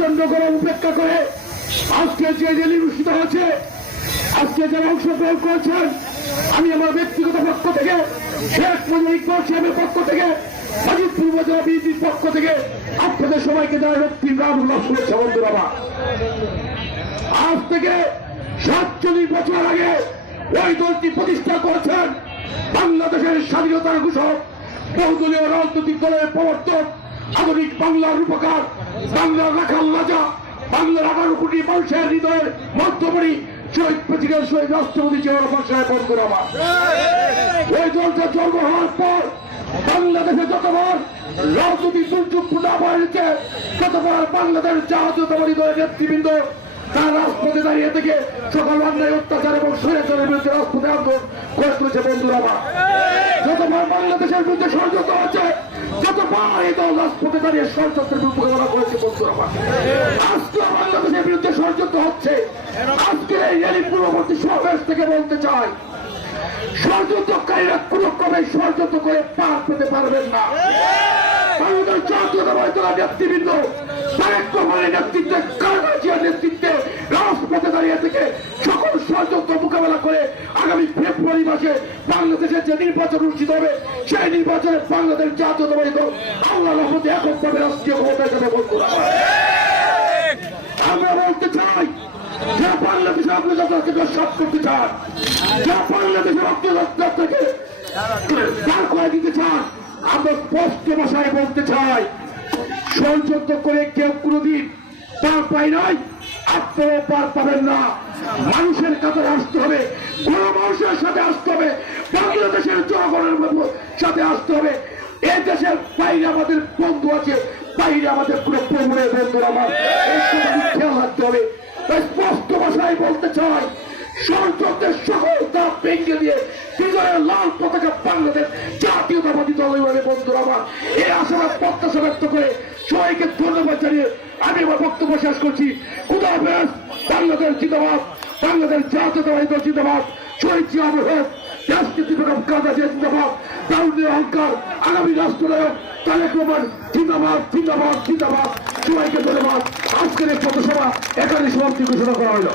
প্রচণ্ড গরম উপেক্ষা করে আজকে যে রেলি অনুষ্ঠিত হয়েছে, আজকে যারা অংশগ্রহণ করেছেন, আমি আমার ব্যক্তিগত পক্ষ থেকে, শেখ মুজিবুর ইকবাল সাহেবের পক্ষ থেকে, মাজিদপুর উপজেলা বিএনপির পক্ষ থেকে আপনাদের সবাইকে যারা রক্তিম রামগুলো শুভেচ্ছা, বন্ধুরা আমার। আজ থেকে সাতচল্লিশ বছর আগে ওই দলটি প্রতিষ্ঠা করেছেন বাংলাদেশের স্বাধীনতার ঘোষক বহুদলীয় রাজনৈতিক দলের প্রবর্তক আধুনিক বাংলার রূপকার বাংলার রাখাল রাজা, বাংলার আঠারো কোটি মানুষের হৃদয়ের মধ্যমণি শহীদ প্রেসিডেন্ট, শহীদ রাষ্ট্রপতি জিয়াউর সাহেব বন্ধুরা আমার। ওই দলটা জন্ম হওয়ার পর বাংলাদেশে যতবার রাজনৈতিক দুর্যোগ পূজা হয়েছে ততবার বাংলাদেশ জাতীয়তাবাদী দলের নেতৃবৃন্দ তার রাজপথে দাঁড়িয়ে থেকে সকল অন্যায়, অত্যাচার এবং স্বৈরাচারের বিরুদ্ধে রাজপথে আন্দোলন করে তুলেছে বন্ধুরা যতবার বাংলাদেশের বিরুদ্ধে ষড়যন্ত্র হচ্ছে যতবার এই কোন ক্রমে ষড়যন্ত্র করে পার পেতে পারবেন না। বাংলাদেশ জাতীয়তাবাদী দলের নেতৃবৃন্দ, তারেক রহমানের নেতৃত্বে রাজপথে দাঁড়িয়ে থেকে সকল ষড়যন্ত্র মোকাবেলা করে আগামী ফেব্রুয়ারি মাসে বাংলাদেশের যে নির্বাচন অনুষ্ঠিত হবে, সেই নির্বাচনে বাংলাদেশ জাতীয়তাবাদী দল আল্লাহ রহমতে এককভাবে রাষ্ট্রীয় সাথে বন্ধুরা। আমরা বলতে চাই, যে সব করতে চান, যে বাংলাদেশের করে দিতে চান, আমরা স্পষ্ট ভাষায় বলতে চাই ষড়যন্ত্র করে কেউ কোনোদিন পার পাই পাবেন না। মানুষের কাতারে আসতে হবে বড় মানুষের সাথে আসতে হবে। বাংলাদেশের জনগণের সাথে আসতে হবে। এই দেশের বাইরে আমাদের বন্ধু আছে। বাইরে আমাদের পুরো প্রমুরের বন্ধুরা আমার। খেয়াল রাখতে হবে। স্পষ্ট ভাষায় বলতে চাই ষড়যন্ত্রের সকল দাপ ভেঙে দিয়ে বিজয়ের লাল পতাকা বাংলাদেশ জাতীয়তাবাদী দল এইভাবে বন্ধুরা আমার। এই আশাবাদ, প্রত্যাশা ব্যক্ত করে সবাইকে ধন্যবাদ জানিয়ে আমি আমার বক্তব্য শেষ করছি। খুদা বাংলাদেশ জিন্দাবাদ। বাংলাদেশ জাতীয়তাবাদী দল জিন্দাবাদ, শহীদ জিয়া হোক রাজনীতি বেগম কাজা জিয়া জিন্দাবাদ দাউদের অহংকার, আগামী রাষ্ট্রনায়ক তারেক রহমান জিন্দাবাদ জিন্দাবাদ জিন্দাবাদ। সবাইকে ধন্যবাদ। আজকের এই পথসভা এখানে সমাপ্তি ঘোষণা করা হলো।